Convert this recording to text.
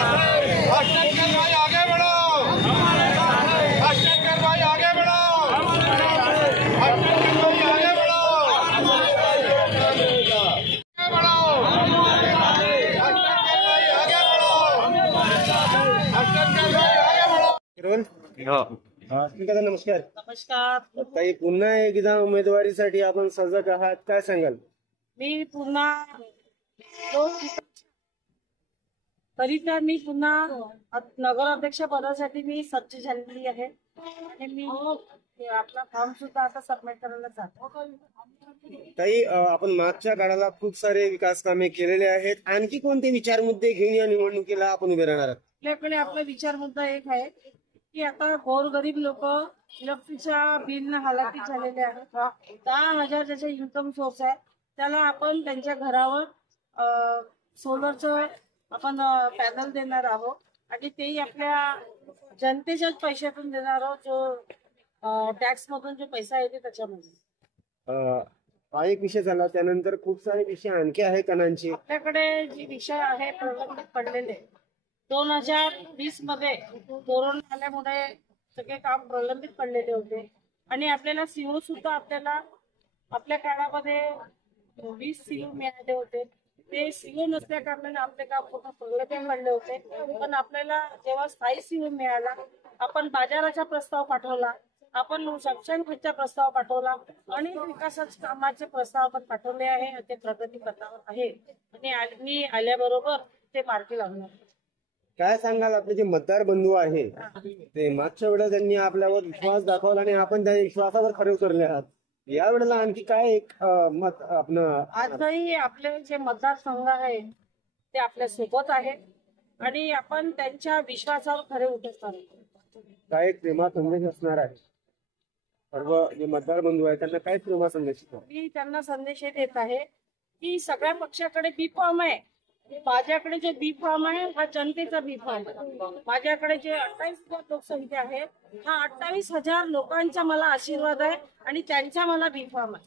अष्टकर भाई आगे बढ़ो, अष्टकर भाई आगे बढ़ो, अष्टकर भाई आगे बढ़ो, दादा नमस्कार. नमस्कार. ताई, पुन्हा एकदा उमेदवारीसाठी आपण सजग आहात, काय सांगाल? मी पुन्हा तरी तर मी पुन्हा नगराध्यक्ष पदासाठी मी सज्ज झालेली आहे आणि मी आपला फॉर्म सुद्धा आता सबमिट करायला जातो. ताई, आपण मागच्या काळाला खूप सारे विकास कामे केलेले आहेत. आणखी कोणते विचार मुद्दे घेऊन या निवडणुकीला आपण उभे राहणार आहात? आपल्याकडे आपला विचार मुद्दा एक आहे की आता गोरगरीब लोक इलेक्ट्रिकच्या बिल हालाकी झालेले आहेत. 10,000 ज्याचा इन्कम सोर्स आहे त्याला आपण त्यांच्या घरावर सोलरचं आपण पॅनल देणार आहोत आणि तेही आपल्या जनतेच्याच पैशातून देणार आहोत, जो टॅक्स मधून जो पैसा येते त्याच्यामध्ये. हा एक विषय झाला, त्यानंतर खूप सारे विषय आणखी आहे कणांचे. आपल्याकडे जे विषय आहे प्रलंबित पडलेले 2020 मध्ये कोरोना आल्यामुळे सगळे काम प्रलंबित पडलेले होते आणि आपल्याला सीओ सुद्धा आपल्या काळामध्ये 20 सीओ मिळाले होते. ते सीओ नसल्या कारणाने आपले काम पूर्ण प्रलंबित पडले होते. पण आपल्याला जेव्हा स्थायी सीओ मिळाला, आपण बाजाराचा प्रस्ताव पाठवला, आपण सक्षम खर्चा प्रस्ताव पाठवला, अनेक विकासाच्या कामाचे प्रस्ताव आपण पाठवले आहे. ते प्रगती पथावर आहे आणि मी आल्याबरोबर ते मार्गी लागणार. काय सांगाल, आपले जे मतदार बंधू आहे ते मागच्या वेळेला त्यांनी आपल्यावर विश्वास दाखवला आणि आपण त्या विश्वासावर खरे उतरले आहात. या वेळेला आणखी काय एक मत आपलं? आजही आपले जे मतदारसंघ आहे ते आपल्या सोबत आहे आणि आपण त्यांच्या विश्वासावर खरे उतरत आहोत. काय एक प्रेमा संदेश असणार आहे सर्व जे मतदार बंधू आहेत त्यांना? काय प्रेमा संदेश? मी त्यांना संदेश देत आहे की सगळ्या पक्षाकडे बी फॉर्म आहे, माझ्याकडे जे बी फॉर्म आहे हा जनतेचा बी फॉर्म आहे. माझ्याकडे जे 28,000 लोकसंख्या आहे, हा 28,000 लोकांचा मला आशीर्वाद आहे आणि त्यांचा मला बी फॉर्म आहे.